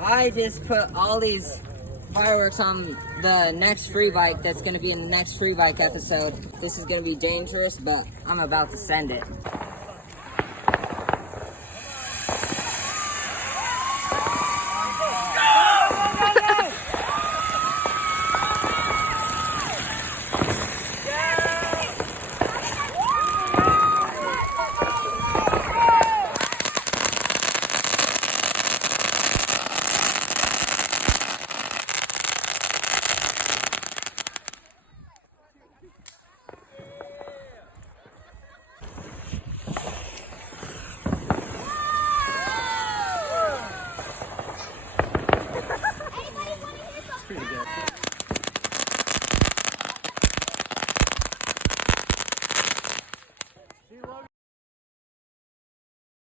I just put all these fireworks on the next free bike that's going to be in the next free bike episode. This is going to be dangerous, but I'm about to send it.